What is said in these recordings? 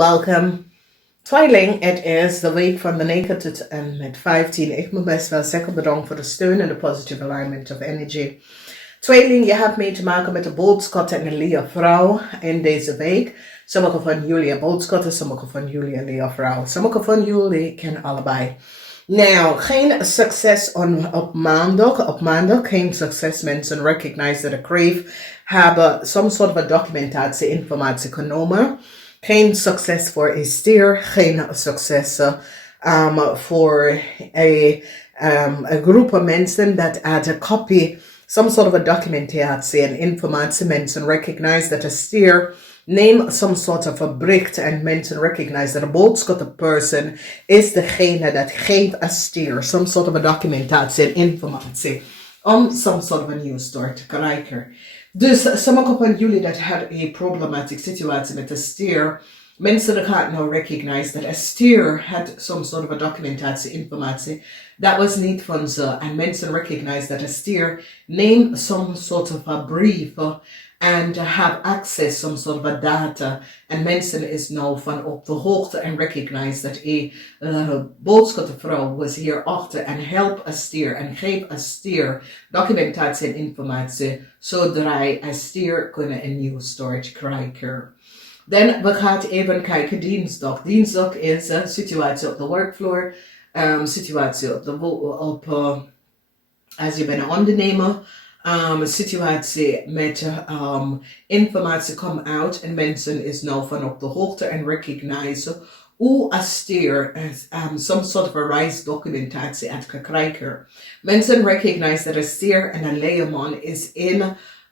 welcome. Tweeling, het is de week van de 9 tot en met 15. Ik moet best wel zeggen bedankt voor de steun en de positive alignment of energy. Tweeling, je hebt mee te maken met de boodschap en de Leo-vrouw in deze week. Sommige van jullie boodschappen, sommige van jullie Leo-vrouw. Sommige van jullie kennen allebei. Nou, geen succes op maandag. Op maandag geen succes. Mensen recognize that a crave hebben some sort of a documentatie informatie genomen. Geen succes voor een stier. Geen succes voor een groep van mensen dat had a copy, some sort of a documentatie en informatie. Mensen recognize that a stier neem some sort of a bericht en mensen recognize that a boodschap person is degene dat geeft a stier some sort of a documentatie en informatie om some sort of a news story te krijgen. Dus sommige van jullie dat had een problematische situatie met de stier. Mensen gaan nou recognize that a stier had some sort of a documentatie informatie. Dat was niet van ze. En mensen recognize that a stier neem some sort of a brief and have access some sort of a data. En mensen is nou van op de hoogte en recognize that a boodschapvrouw was hier achter en help a stier en geef a stier documentatie en informatie zodra a stier kunnen een nieuwe storage krijgen. Dan we gaan even kijken dinsdag. Dinsdag is een situatie op de workfloor, situatie als je bent een ondernemer. Situatie met informatie komt uit en mensen is nou van op de hoogte en recognize hoe a stier some sort of a reis documentatie uit kan krijgen. Mensen recognize dat a stier en een leerman is in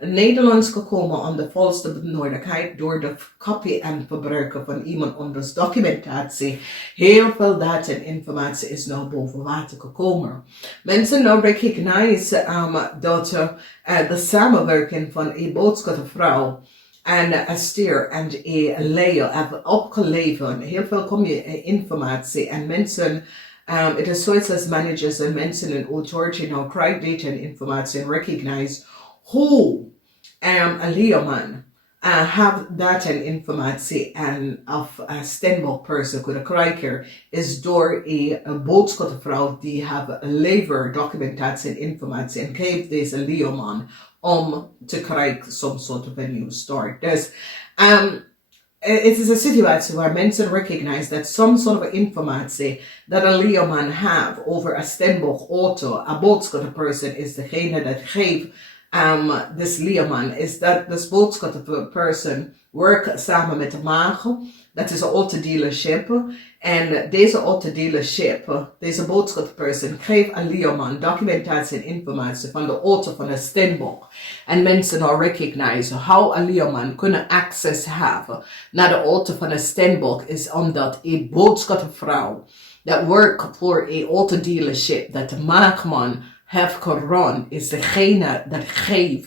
Nederlands gekomen om de volste benodigdheid door de copy en verbruiken van iemand anders documentatie. Heel veel data en informatie is nou boven water gekomen. Mensen nou recognize dat de samenwerking van een boodschapvrouw en een stier en een leer hebben opgeleverd. Heel veel informatie en mensen. Het is zoiets als managers en mensen in authority nou krijgen data en informatie en recognize hoe een leerman have data en informatie en of a standboard person kunnen krijgen is door een boodschapvrouw die have lever documentatie en informatie en geeft deze leerman om te krijgen some sort of a new story. Dus it is a situation waar mensen recognize that some sort of informatie that a leerman have over a standboard auto, a boodschap person is degene dat geeft this leerman is that this boodschap person work samen met de maag. Dat is een auto dealership. En deze auto dealership, deze boodschap person geeft een leerman documentatie en informatie van de auto van een standboard. En mensen nou recognize how een leerman kunnen access hebben naar de auto van een standboard is omdat een boodschapvrouw dat work voor een auto dealership dat de maagman have gerun is degene dat geeft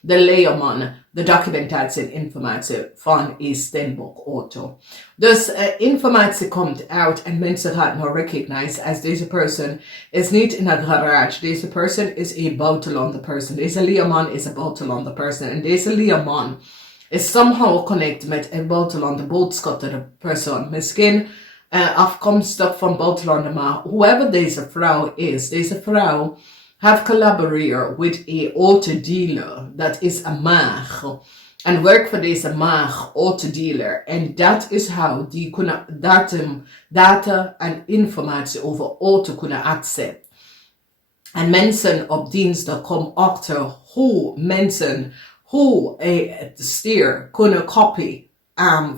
de leerman de documentatie en informatie van een standboard auto. Dus informatie komt uit en mensen gaan nou recognize as deze person is niet in een garage. Deze person is een buitenlander person. Deze leerman is een buitenlander person. En deze leerman is somehow connected met een buitenlander boodschapper misschien afkomstig van buitenlander, maar whoever deze vrouw is, deze vrouw have collaboreerd with a auto dealer that is a maag and work for deze maag auto dealer en dat is how die kunnen data en informatie over auto kunnen accept. En mensen op dinsdag komen achter hoe mensen een stier kunnen copy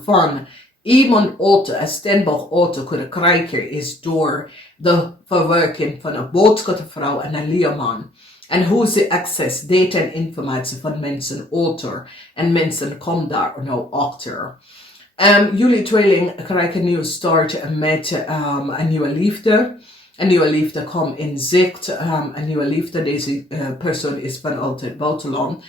van iemand auto, een standboard auto kunnen krijgen is door de verwerking van een boodschapvrouw en een leerman. En hoe ze access data en informatie van mensen auto. En mensen komen daar nou achter. Jullie tweeling krijgen een nieuwe start met een nieuwe liefde. Een nieuwe liefde komt in zicht. Een nieuwe liefde, deze persoon is van altijd buitenland.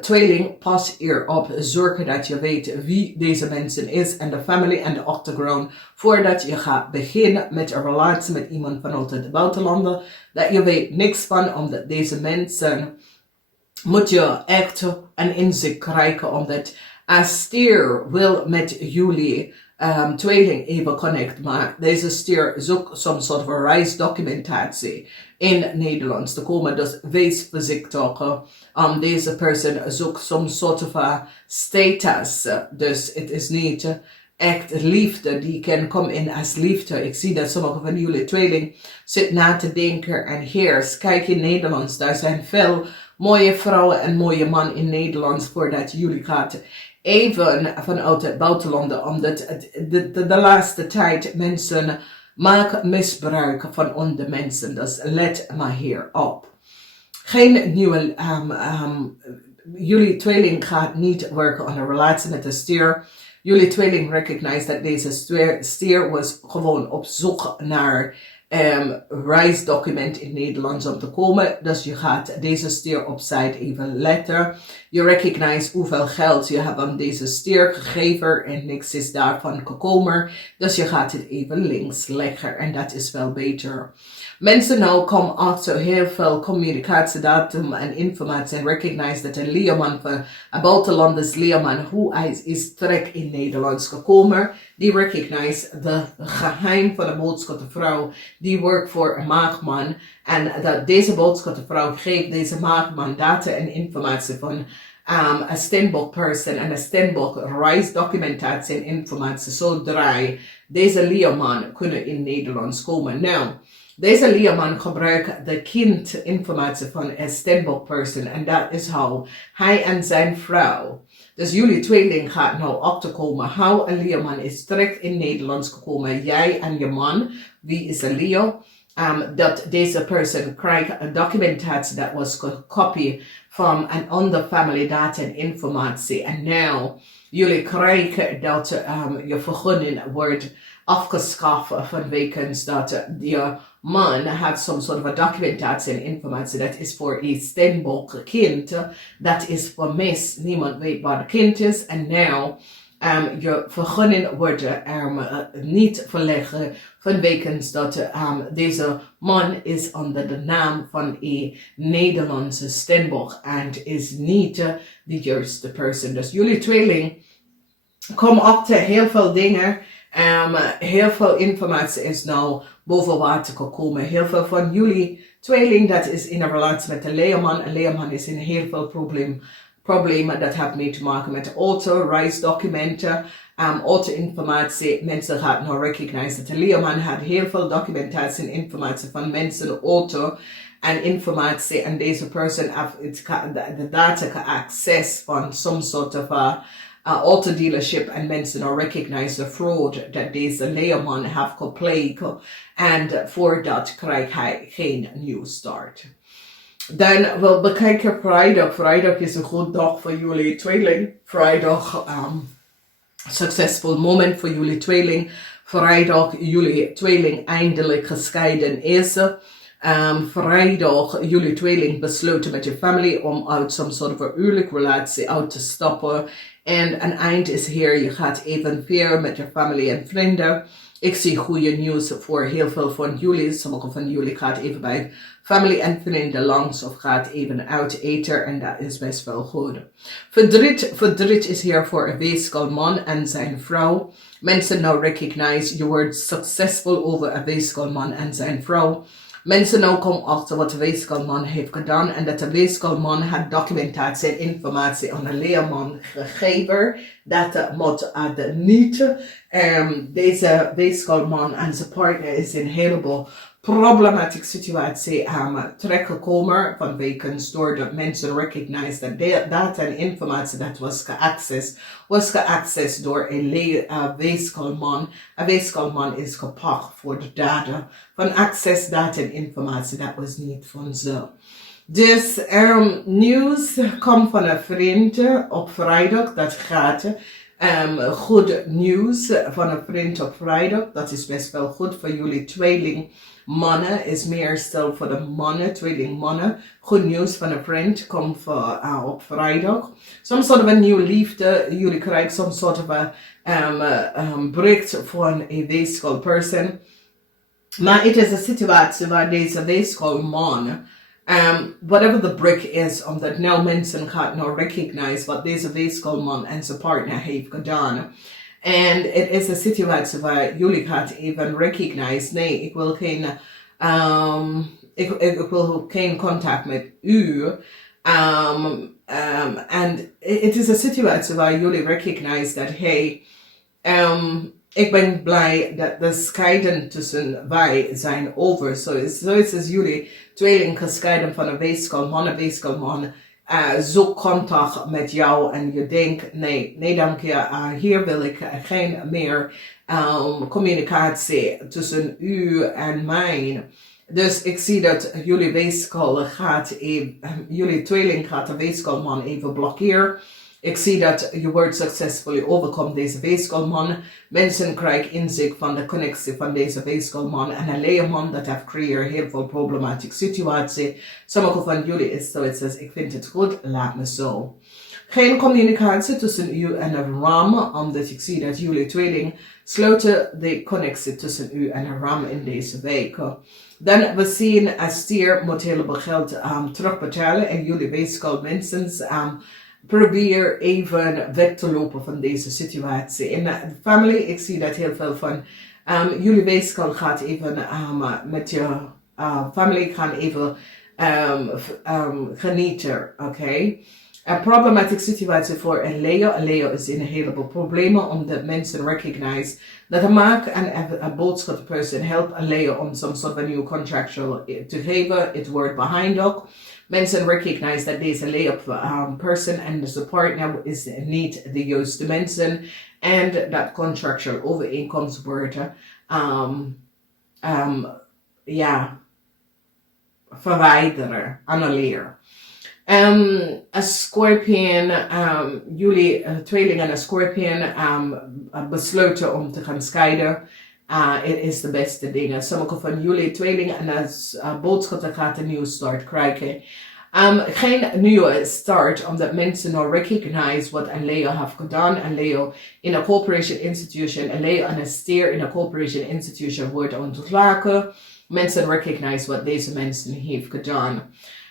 Tweeling, pas hierop, zorg dat je weet wie deze mensen is en de family en de achtergrond voordat je gaat beginnen met een relatie met iemand vanuit het buitenlanden. Dat je weet niks van, omdat deze mensen moet je echt een inzicht krijgen, omdat als stier wil met jullie tweeling even connect, maar deze stier zoekt some sort of a reisdocumentatie in Nederlands te komen, dus wees voorzichtig. Deze person zoekt some sort of a status, dus het is niet echt liefde, die kan komen in als liefde. Ik zie dat sommige van jullie tweeling zit na te denken en heers, kijk in Nederlands, daar zijn veel mooie vrouwen en mooie man in Nederlands voordat jullie gaat even vanuit het buitenland, omdat de laatste tijd mensen maken misbruik van onze mensen, dus let maar hier op. Geen nieuwe, jullie tweeling gaat niet werken aan een relatie met de stier. Jullie tweeling recognize dat deze stier was gewoon op zoek naar reisdocument in Nederlands om te komen. Dus je gaat deze stier opzij even letten. Je recognize hoeveel geld je hebt aan deze stier gegeven en niks is daarvan gekomen. Dus je gaat het even links leggen en dat is wel beter. Mensen nou komen achter heel veel communicatiedatum en informatie en recognize dat een leerman van een buitenlanders leerman, hoe hij is terug in Nederlands gekomen. Die recognize de geheim van de boodschappevrouw die werkt voor een maagman. En dat deze boodschappevrouw geeft deze maagman data en informatie van een steenbok person en een steenbok reisdocumentatie en informatie. Zodra deze leerman kunnen in Nederlands komen. Nou, deze leerman gebruikt de kindinformatie van een steenbok person en dat is hoe hij en zijn vrouw. Dus jullie tweeling gaat nou achterkomen hoe een leerman is direct in Nederlands gekomen. Jij en je man, wie is een Leo? Dat deze person krijgt een documentatie dat was gekopieerd van een ander family data en informatie. En nu jullie krijgen dat je vergunning wordt afgeschaft vanwege dat je man heeft some sort of a documentatie en informatie dat is voor een steenbok kind. Dat is vermist. Niemand weet waar het kind is. En nu je vergunning wordt niet verleggen vanwege dat deze man is onder de naam van een Nederlandse steenbok en is niet de juiste persoon. Dus jullie tweeling komen achter heel veel dingen. Heel veel informatie is nou boven water gekomen. Heel veel van jullie tweeling dat is in een relatie met een leerman. Een leerman is in heel veel problemen dat heeft mee te maken met auto, reisdocumenten, auto-informatie. Mensen gaan nou recognize dat de leerman had heel veel documentatie en informatie van mensen, auto en informatie. En deze person heeft de data access van some sort of auto dealership en mensen nou recognize the fraud dat deze leerman heeft gepleegd. En voordat krijgt hij geen nieuw start. Dan we bekijken vrijdag. Vrijdag is een goed dag voor jullie tweeling. Vrijdag, succesvol moment voor jullie tweeling. Vrijdag, jullie tweeling eindelijk gescheiden is. Vrijdag, jullie tweeling besloten met je familie om uit some sort of a huwelijke relatie uit te stappen. En een eind is hier. Je gaat even weer met je familie en vrienden. Ik zie goede nieuws voor heel veel van jullie. Sommige van jullie gaat even bij familie en vrienden langs of gaat even uit eten en dat is best wel goed. Verdriet is hier voor een weeskal man en zijn vrouw. Mensen nou recognize, je wordt succesvol over een weeskal man en zijn vrouw. Mensen nou komen achter wat de weeskalman heeft gedaan en dat de weeskalman had documentatie en informatie aan een leerman gegeven. Dat moet niet. Deze weeskalman en zijn partner is in een heleboel problematische situatie terechtgekomen vanwege doordat mensen recognize dat data en informatie dat was geaccessed door een weeskalman. Een weeskalman is gepakt voor de data van access data en informatie dat was niet van ze. Dus nieuws komt van een vriend op vrijdag. Dat gaat goed nieuws van een vriend op vrijdag. Dat is best wel goed voor jullie tweeling. Mannen is meer stel voor de mannen, tweeling mannen. Goed nieuws van een vriend komt op vrijdag. Some sort of a nieuwe liefde. Jullie krijgen some sort of a bericht van een weeskal person. Maar het is een situatie waar deze weeskal man, whatever the brick is, omdat nou mensen gaan nou recognize wat deze weeskal man en zijn partner heeft gedaan. En het is een situatie waar jullie gaat even recognize, nee, ik wil geen, ik wil geen contact met u. En het is een situatie waar jullie recognize dat, hey, ik ben blij dat de scheiden tussen wij zijn over. Zoiets is jullie tweeling gescheiden van een weeskal. Een weeskalman zoekt contact met jou en je denkt, nee dank je, hier wil ik geen meer communicatie tussen u en mij. Dus ik zie dat jullie weeskal gaat jullie tweeling gaat de weeskalman even blokkeren. Ik zie dat je wordt succesvol overkomt deze weeskalman. Mensen krijgen inzicht van de connectie van deze weeskalman. En een leerman dat heeft creëert heel veel problematische situatie. Sommige van jullie is zoiets als, ik vind het goed, laat me zo. Geen communicatie tussen u en een ram, omdat ik zie dat jullie tweeling sluiten de connectie tussen u en een ram in deze week. Dan we zien een stier moet heel veel geld terugbetalen en jullie weeskal mensen probeer even weg te lopen van deze situatie. In de family, ik zie dat heel veel van jullie weeskal gaat even met je family gaan even genieten, oké? Een problematische situatie voor een Leo. Een Leo is in een heleboel problemen omdat mensen recognize dat een maak en een boodschapperson helpt een Leo om some sort of a new contractual te geven. Het wordt behind ook. Mensen recognize dat deze Leo person en de partner is niet de juiste mensen en dat contractual overeenkomst wordt verwijderen, annuleren. Een Scorpion, jullie tweeling en een Scorpion besluiten om te gaan scheiden. Het is de beste dingen. Sommige van jullie tweelingen en als boodschap gaat een nieuwe start krijgen. Geen nieuwe start, omdat mensen nog recognize wat een Leo heeft gedaan. Een Leo in een corporation institution, een Leo en een stier in een corporation institution wordt ontslagen. Mensen recognize wat deze mensen heeft gedaan.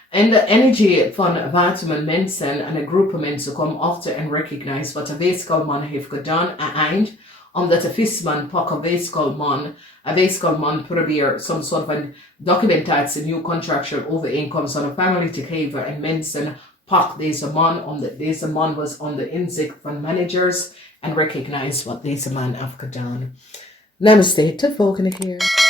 En de energie van waterman mensen en een groep mensen komen achter en recognize wat de weeskalman heeft gedaan aan eind. Omdat de visman pak een weeskalman probeert some soort van documentatie, nieuw contractual overeenkomst aan een family te geven. En mensen pak deze man, omdat deze man was onder inzicht van managers en recognize wat deze man heeft gedaan. Namaste, tot volgende keer.